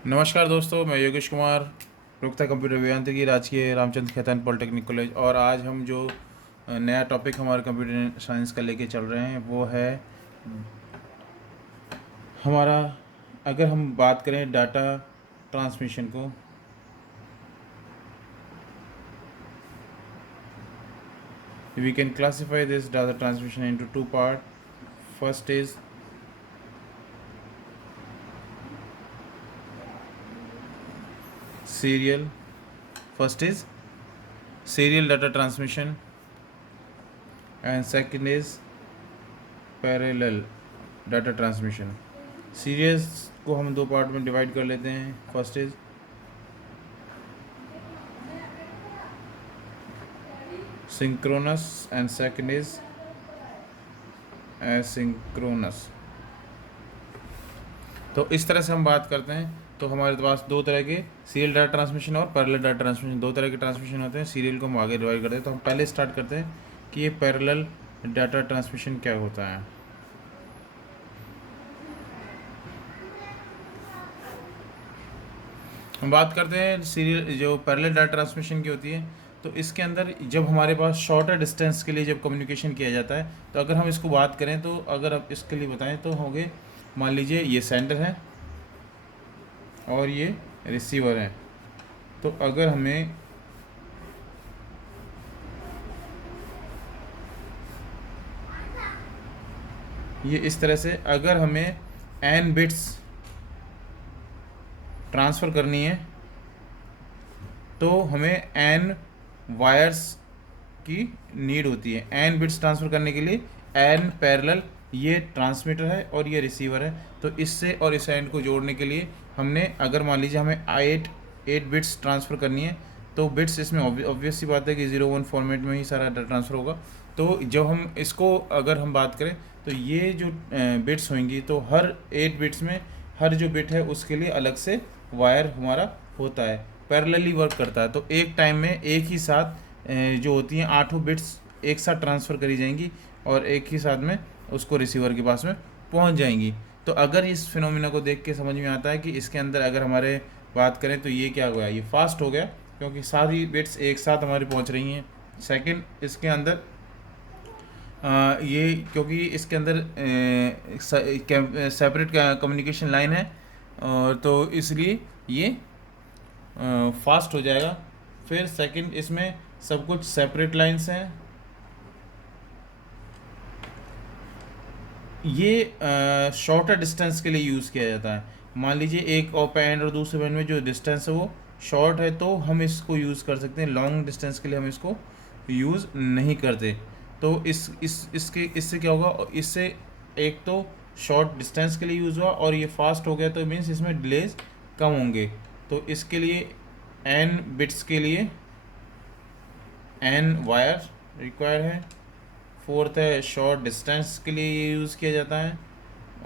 नमस्कार दोस्तों, मैं योगेश कुमार, रुकता कंप्यूटर अभियांत्रिकी राजकीय रामचंद्र खेतान पॉलिटेक्निक कॉलेज। और आज हम जो नया टॉपिक हमारे कंप्यूटर साइंस का लेके चल रहे हैं वो है हमारा, अगर हम बात करें डाटा ट्रांसमिशन को, we can classify this data transmission into two part. First is serial first is serial data transmission and second is parallel data transmission। Serious को हम दो पार्ट में डिवाइड कर लेते हैं। First is synchronous and second is asynchronous. तो इस तरह से हम बात करते हैं। तो हमारे पास दो तरह के सीरियल डाटा ट्रांसमिशन और पैरेलल डाटा ट्रांसमिशन, दो तरह के ट्रांसमिशन होते हैं। सीरियल को हम आगे डिवाइड करते हैं। तो हम पहले स्टार्ट करते हैं कि ये पैरेलल डाटा ट्रांसमिशन क्या होता है। हम बात करते हैं सीरियल जो पैरेलल डाटा ट्रांसमिशन की होती है। तो इसके अंदर जब हमारे पास शॉर्टर डिस्टेंस के लिए जब कम्युनिकेशन किया जाता है, तो अगर हम इसको बात करें, तो अगर आप इसके लिए बताएं तो होंगे, मान लीजिए ये सेंडर है और ये रिसीवर है। तो अगर हमें ये इस तरह से, अगर हमें n बिट्स ट्रांसफ़र करनी है तो हमें n वायर्स की नीड होती है। n बिट्स ट्रांसफ़र करने के लिए n पैरेलल, ये ट्रांसमीटर है और ये रिसीवर है। तो इससे और इस एंड को जोड़ने के लिए हमने, अगर मान लीजिए हमें 8 बिट्स ट्रांसफ़र करनी है, तो बिट्स इसमें ऑब्वियस सी बात है कि 01 फॉर्मेट में ही सारा डाटा ट्रांसफ़र होगा। तो जब हम इसको अगर हम बात करें, तो ये जो बिट्स होंगी, तो हर 8 बिट्स में हर जो बिट है उसके लिए अलग से वायर हमारा होता है, पैरेलली वर्क करता है। तो एक टाइम में एक ही साथ जो होती हैं 8 बिट्स एक साथ ट्रांसफ़र करी जाएंगी और एक ही साथ में उसको रिसीवर के पास में पहुंच जाएंगी। तो अगर इस फिनोमिना को देख के समझ में आता है कि इसके अंदर अगर हमारे बात करें तो ये क्या हो गया, ये फास्ट हो गया क्योंकि सारी बिट्स एक साथ हमारी पहुंच रही हैं। सेकंड, इसके अंदर ये क्योंकि इसके अंदर सेपरेट कम्युनिकेशन लाइन है, और तो इसलिए ये फास्ट हो जाएगा। फिर सेकंड, इसमें सब कुछ सेपरेट लाइन्स हैं। ये शॉर्टर डिस्टेंस के लिए यूज़ किया जाता है। मान लीजिए एक ऑपरेंड और दूसरे बैंड में जो डिस्टेंस है वो शॉर्ट है, तो हम इसको यूज़ कर सकते हैं। लॉन्ग डिस्टेंस के लिए हम इसको यूज़ नहीं करते। तो इससे क्या होगा, इससे एक तो शॉर्ट डिस्टेंस के लिए यूज़ हुआ और ये फास्ट हो गया, तो मीन्स इसमें डिलेज कम होंगे। तो इसके लिए n बिट्स के लिए n वायर रिक्वायर है। फोर्थ है, शॉर्ट डिस्टेंस के लिए ये यूज़ किया जाता है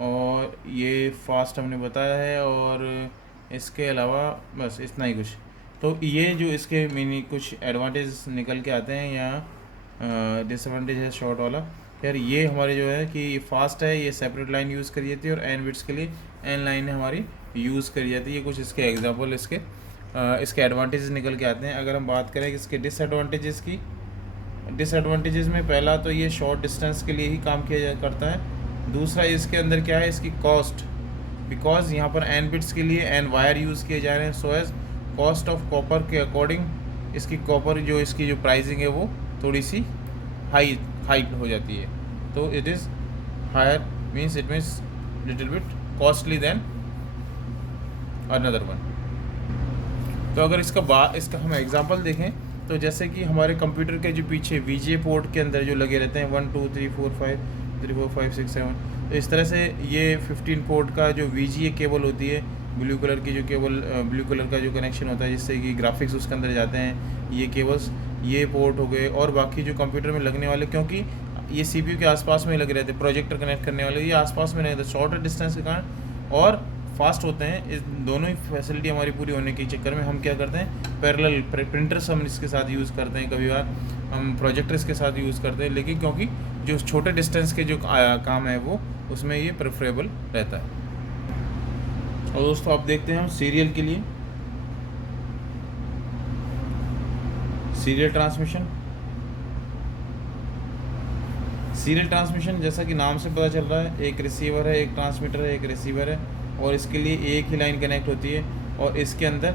और ये फास्ट हमने बताया है। और इसके अलावा बस इतना ही कुछ। तो ये जो इसके मिनी कुछ एडवांटेज निकल के आते हैं या डिसएडवांटेज है शॉर्ट वाला। खैर, ये हमारे जो है कि ये फास्ट है, ये सेपरेट लाइन यूज़ करी जाती है और n बिट्स के लिए n लाइन हमारी यूज़ करी जाती है। ये कुछ इसके एग्जाम्पल, इसके एडवांटेजेस निकल के आते हैं। अगर हम बात करें इसके डिसएडवांटेजेस की, डिसएडवांटेजेस में पहला तो ये शॉर्ट डिस्टेंस के लिए ही काम किया करता है। दूसरा, इसके अंदर क्या है, इसकी कॉस्ट, बिकॉज यहाँ पर n बिट्स के लिए n वायर यूज़ किए जा रहे हैं, so as cost of copper के अकॉर्डिंग इसकी कॉपर जो इसकी जो प्राइसिंग है वो थोड़ी सी हाई हो जाती है। तो it is higher, means it means little bit costly than another one. तो अगर इसका हम एग्जांपल देखें, तो जैसे कि हमारे कंप्यूटर के जो पीछे VGA पोर्ट के अंदर जो लगे रहते हैं 1 2 3 4 5 3 4 5 6 7, तो इस तरह से ये 15 पोर्ट का जो VGA केबल होती है, ब्लू कलर की जो केबल, ब्लू कलर का जो कनेक्शन होता है जिससे कि ग्राफिक्स उसके अंदर जाते हैं, ये केबल्स, ये पोर्ट हो गए। और बाकी जो कंप्यूटर में लगने वाले, क्योंकि ये CPU के आसपास में ही लगे रहते हैं, प्रोजेक्टर कनेक्ट करने वाले ये आसपास में नहीं रहते, शॉर्टर डिस्टेंस के कारण और फास्ट होते हैं। इस दोनों ही फैसिलिटी हमारी पूरी होने के चक्कर में हम क्या करते हैं, पैरेलल प्रिंटर्स हम इसके साथ यूज़ करते हैं, कभी बार हम प्रोजेक्टर्स के साथ यूज़ करते हैं। लेकिन क्योंकि जो छोटे डिस्टेंस के जो काम है वो उसमें ये प्रेफरेबल रहता है। और दोस्तों आप देखते हैं हम सीरियल के लिए सीरियल ट्रांसमिशन। सीरियल ट्रांसमिशन जैसा कि नाम से पता चल रहा है, एक रिसीवर है, एक ट्रांसमीटर है, एक रिसीवर है, और इसके लिए एक ही लाइन कनेक्ट होती है। और इसके अंदर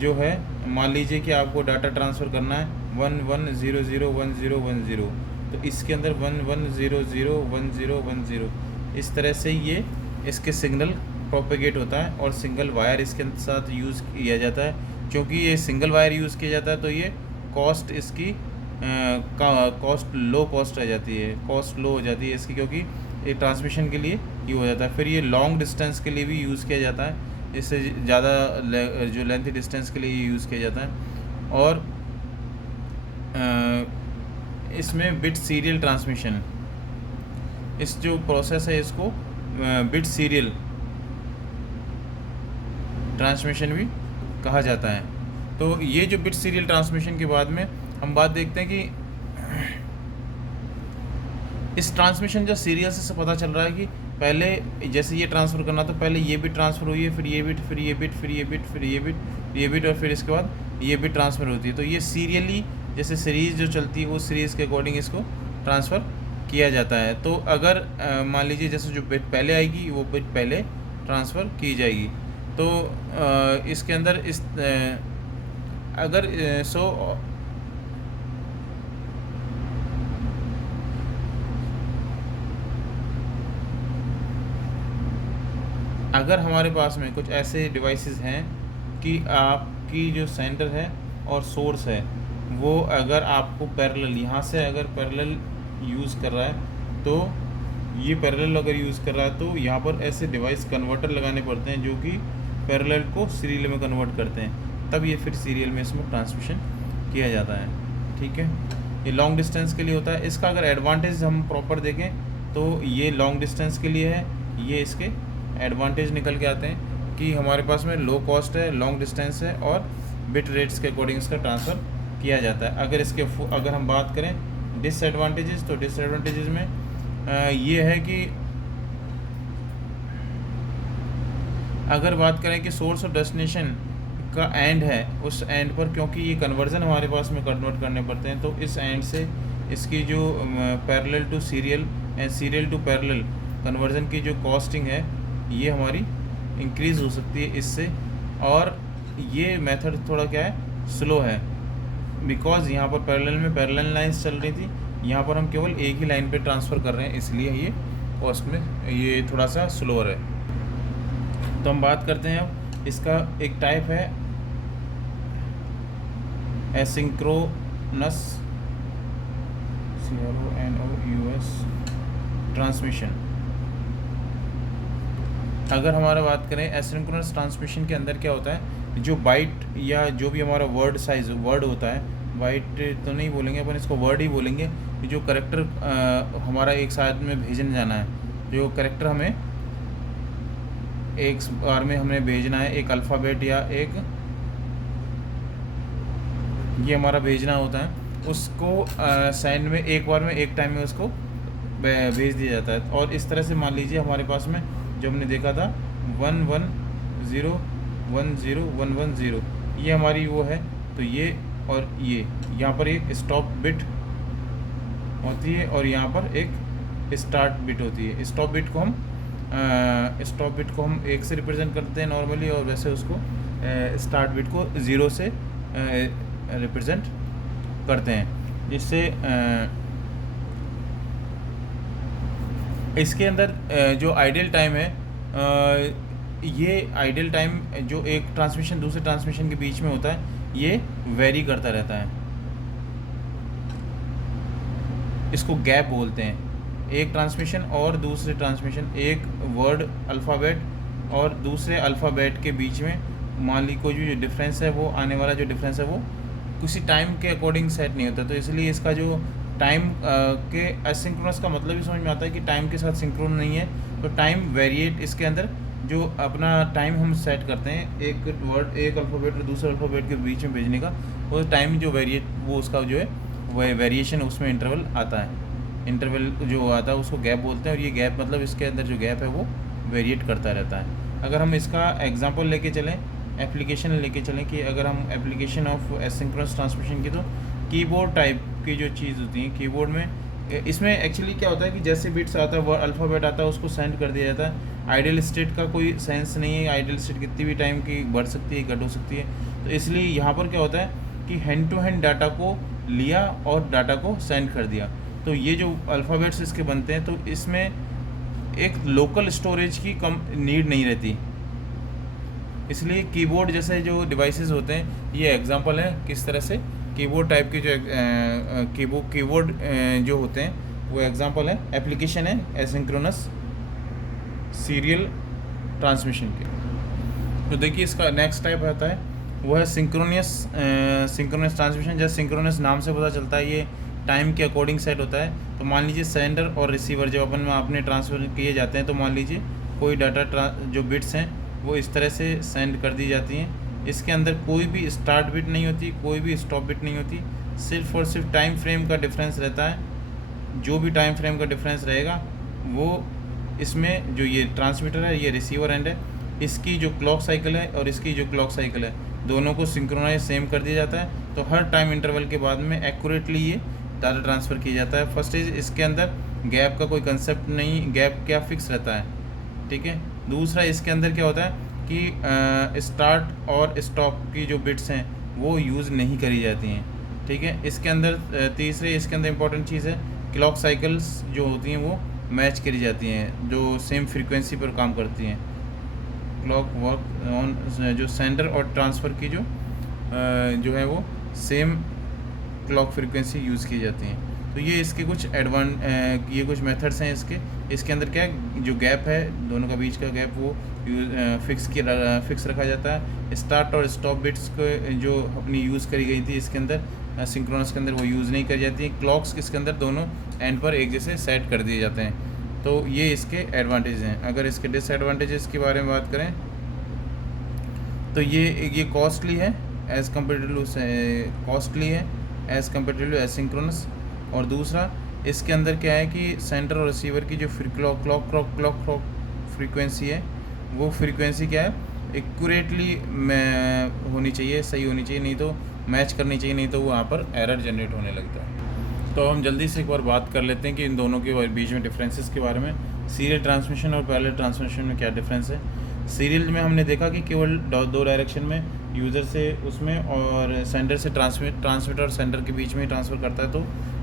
जो है, मान लीजिए कि आपको डाटा ट्रांसफ़र करना है 11001010, तो इसके अंदर 11001010 इस तरह से ये इसके सिग्नल प्रोपेगेट होता है। और सिंगल वायर इसके साथ यूज़ किया जाता है। क्योंकि ये सिंगल वायर यूज़ किया जाता है तो ये कॉस्ट इसकी कॉस्ट लो कॉस्ट रह जाती है, कॉस्ट लो हो जाती है इसकी, क्योंकि ये ट्रांसमिशन के लिए ये हो जाता है। फिर ये लॉन्ग डिस्टेंस के लिए भी यूज़ किया जाता है, इससे ज़्यादा जो लेंथी डिस्टेंस के लिए ये यूज़ किया जाता है। और इसमें बिट सीरियल ट्रांसमिशन, इस जो प्रोसेस है इसको बिट सीरियल ट्रांसमिशन भी कहा जाता है। तो ये जो बिट सीरियल ट्रांसमिशन के बाद में हम बात देखते हैं कि इस ट्रांसमिशन जो सीरियल से पता चल रहा है कि पहले जैसे ये ट्रांसफ़र करना तो पहले ये बिट ट्रांसफ़र हुई है, फिर ये बिट, फिर ये बिट, फिर ये बिट, फिर ये बिट, ये बिट, और फिर इसके बाद ये बिट ट्रांसफ़र होती है। तो ये सीरियली जैसे सीरीज़ जो चलती है उस सीरीज़ के अकॉर्डिंग इसको ट्रांसफ़र किया जाता है। तो अगर मान लीजिए जैसे जो बिट पहले आएगी वो बिट पहले ट्रांसफ़र की जाएगी। तो इसके अंदर इस अगर अगर हमारे पास में कुछ ऐसे डिवाइसेस हैं कि आपकी जो सेंटर है और सोर्स है वो अगर आपको पैरेलल यहाँ से अगर पैरेलल यूज़ कर रहा है, तो ये पैरेलल अगर यूज़ कर रहा है तो यहाँ पर ऐसे डिवाइस कन्वर्टर लगाने पड़ते हैं जो कि पैरेलल को सीरियल में कन्वर्ट करते हैं, तब ये फिर सीरियल में इसमें ट्रांसमिशन किया जाता है। ठीक है, ये लॉन्ग डिस्टेंस के लिए होता है। इसका अगर एडवांटेज हम प्रॉपर देखें तो ये लॉन्ग डिस्टेंस के लिए है, ये इसके एडवांटेज निकल के आते हैं कि हमारे पास में लो कॉस्ट है, लॉन्ग डिस्टेंस है, और बिट रेट्स के अकॉर्डिंग इसका ट्रांसफ़र किया जाता है। अगर हम बात करें डिसएडवांटेजेस, तो डिसएडवांटेजेस में ये है कि अगर बात करें कि सोर्स और डेस्टिनेशन का एंड है, उस एंड पर क्योंकि ये कन्वर्जन हमारे पास में कन्वर्ट करने पड़ते हैं, तो इस एंड से इसकी जो parallel to serial and serial to parallel conversion की जो कॉस्टिंग है ये हमारी इंक्रीज़ हो सकती है इससे। और ये मेथड थोड़ा क्या है, स्लो है, बिकॉज़ यहाँ पर पैरेलल में पैरेलल लाइन्स चल रही थी, यहाँ पर हम केवल एक ही लाइन पे ट्रांसफ़र कर रहे हैं, इसलिए ये कॉस्ट में ये थोड़ा सा स्लोअर है। तो हम बात करते हैं अब इसका एक टाइप है एसिंक्रोनस CRONOUS ट्रांसमिशन। अगर हमारा बात करें एसिंक्रोनस ट्रांसमिशन के अंदर क्या होता है, जो बाइट या जो भी हमारा वर्ड साइज वर्ड होता है, बाइट तो नहीं बोलेंगे अपन, इसको वर्ड ही बोलेंगे, जो करेक्टर हमारा एक साथ में भेजने जाना है, जो करेक्टर हमें एक बार में हमें भेजना है, एक अल्फ़ाबेट या एक ये हमारा भेजना होता है, उसको सेंड में एक बार में एक टाइम में उसको भेज दिया जाता है। और इस तरह से मान लीजिए हमारे पास में जो हमने देखा था 11010110 ये हमारी वो है, तो ये और ये यहाँ पर एक स्टॉप बिट होती है और यहाँ पर एक स्टार्ट बिट होती है। स्टॉप बिट को हम 1 से रिप्रेजेंट करते हैं नॉर्मली, और वैसे उसको स्टार्ट बिट को 0 से रिप्रेजेंट करते हैं, जिससे इसके अंदर जो आइडियल टाइम है, ये आइडियल टाइम जो एक ट्रांसमिशन दूसरे ट्रांसमिशन के बीच में होता है ये वेरी करता रहता है, इसको गैप बोलते हैं। एक ट्रांसमिशन और दूसरे ट्रांसमिशन, एक वर्ड अल्फ़ाबेट और दूसरे अल्फ़ाबेट के बीच में मान ली कोई जो डिफरेंस है, वो आने वाला जो डिफरेंस है वो किसी टाइम के अकॉर्डिंग सेट नहीं होता। तो इसलिए इसका जो टाइम के एसिंक्रोनस का मतलब ही समझ में आता है कि टाइम के साथ सिंक्रोन नहीं है, तो टाइम वेरिएट इसके अंदर जो अपना टाइम हम सेट करते हैं एक वर्ड एक अल्फ़ाबेट और दूसरे अल्फ़ाबेट के बीच में भेजने का, वो टाइम जो वेरिएट वो उसका जो है वह वेरिएशन उसमें इंटरवल आता है, इंटरवल जो आता है उसको गैप बोलते हैं। और ये गैप मतलब इसके अंदर जो गैप है वो वेरिएट करता रहता है। अगर हम इसका एग्जांपल लेके चलें, एप्लीकेशन लेके चलें कि अगर हम एप्लीकेशन ऑफ एसिंक्रोनस ट्रांसमिशन की, तो कीबोर्ड टाइप की जो चीज़ होती है कीबोर्ड में, इसमें एक्चुअली क्या होता है कि जैसे बिट्स आता है वो अल्फ़ाबेट आता है उसको सेंड कर दिया जाता है। आइडियल स्टेट का कोई सेंस नहीं है, आइडियल स्टेट कितनी भी टाइम की बढ़ सकती है, घट हो सकती है। तो इसलिए यहाँ पर क्या होता है कि हैंड टू हैंड डाटा को लिया और डाटा को सेंड कर दिया। तो ये जो अल्फ़ाबेट्स इसके बनते हैं, तो इसमें एक लोकल स्टोरेज की कम नीड नहीं रहती। इसलिए कीबोर्ड जैसे जो डिवाइसेस होते हैं, ये एग्जांपल है किस तरह से कीबोर्ड टाइप के जो कीबोर्ड जो होते हैं वो एग्जांपल है, एप्लीकेशन है एसिंक्रोनस सीरियल ट्रांसमिशन के। तो देखिए इसका नेक्स्ट टाइप आता है वो है सिंक्रोनस ट्रांसमिशन। जैसे सिंक्रोनस नाम से पता चलता है ये टाइम के अकॉर्डिंग सेट होता है। तो मान लीजिए सेंडर और रिसीवर जब अपन में आपने ट्रांसफ़र किए जाते हैं, तो मान लीजिए कोई डाटा जो बिट्स हैं वो इस तरह से सेंड कर दी जाती हैं। इसके अंदर कोई भी स्टार्ट बिट नहीं होती, कोई भी स्टॉप बिट नहीं होती, सिर्फ और सिर्फ टाइम फ्रेम का डिफरेंस रहता है। जो भी टाइम फ्रेम का डिफरेंस रहेगा वो इसमें जो ये ट्रांसमीटर है, ये रिसीवर एंड है, इसकी जो क्लॉक साइकिल है और इसकी जो क्लॉक साइकिल है, दोनों को सिंक्रोनाइज सेम कर दिया जाता है। तो हर टाइम इंटरवल के बाद में एक्यूरेटली ये डाटा ट्रांसफ़र किया जाता है। फर्स्ट इज इसके अंदर गैप का कोई कंसेप्ट नहीं, गैप क्या फिक्स रहता है, ठीक है। दूसरा इसके अंदर क्या होता है कि स्टार्ट और स्टॉप की जो बिट्स हैं वो यूज़ नहीं करी जाती हैं, ठीक है। इसके अंदर तीसरे इसके अंदर इंपॉर्टेंट चीज़ है क्लॉक साइकिल्स जो होती हैं वो मैच करी जाती हैं, जो सेम फ्रीक्वेंसी पर काम करती हैं। क्लॉक वर्क ऑन जो सेंडर और ट्रांसफ़र की जो है वो सेम क्लॉक फ्रीक्वेंसी यूज़ की जाती हैं। तो ये इसके कुछ ये कुछ मेथड्स हैं इसके अंदर क्या है, जो गैप है दोनों का बीच का गैप वो फिक्स रखा जाता है। स्टार्ट और स्टॉप बिट्स को जो अपनी यूज़ करी गई थी इसके अंदर सिंक्रोनस के अंदर वो यूज़ नहीं करी जाती है। क्लॉक्स इसके अंदर दोनों एंड पर एक जैसे सेट कर दिए जाते हैं। तो ये इसके एडवांटेज हैं। अगर इसके डिसएडवांटेजेस के बारे में बात करें तो ये कॉस्टली है एज़ कम्पेरेटिव टू एसिंक्रोनस। और दूसरा इसके अंदर क्या है कि सेंटर और रिसीवर की जो क्लॉक फ्रीक्वेंसी है वो फ्रीक्वेंसी क्या है, एक्यूरेटली होनी चाहिए, सही होनी चाहिए, नहीं तो मैच करनी चाहिए, नहीं तो वहाँ पर एरर जनरेट होने लगता है। तो हम जल्दी से एक बार बात कर लेते हैं कि इन दोनों के बीच में डिफरेंसेस के बारे में। सीरियल ट्रांसमिशन और पैरेलल ट्रांसमिशन में क्या डिफरेंस है। सीरियल में हमने देखा कि केवल दो डायरेक्शन में यूज़र से उसमें और सेंडर से ट्रांसमीटर और सेंडर के बीच में ही ट्रांसफ़र करता है, तो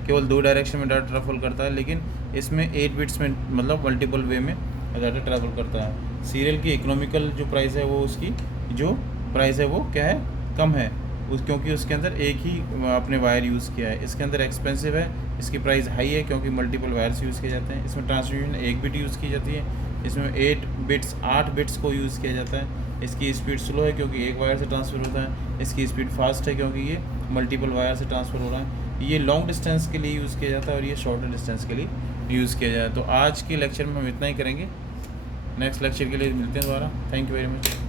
केवल 2 डायरेक्शन में डाटा ट्रैवल करता है। लेकिन इसमें 8 बिट्स में मतलब मल्टीपल वे में डाटा ट्रैवल करता है। सीरियल की इकोनॉमिकल जो प्राइस है वो उसकी जो प्राइस है वो क्या है, कम है क्योंकि उसके अंदर एक ही आपने वायर यूज़ किया है। इसके अंदर एक्सपेंसिव है, इसकी प्राइस हाई है क्योंकि मल्टीपल वायर्स यूज़ किए जाते हैं। इसमें ट्रांसमिशन 1 बिट यूज़ की जाती है, इसमें 8 बिट्स को यूज़ किया जाता है। इसकी स्पीड स्लो है क्योंकि एक वायर से ट्रांसफ़र होता है, इसकी स्पीड फास्ट है क्योंकि ये मल्टीपल वायर से ट्रांसफ़र हो रहा है। ये लॉन्ग डिस्टेंस के लिए यूज़ किया जाता है और ये शॉर्टर डिस्टेंस के लिए यूज़ किया जाता है। तो आज के लेक्चर में हम इतना ही करेंगे, नेक्स्ट लेक्चर के लिए मिलते हैं दोबारा। Thank you very much.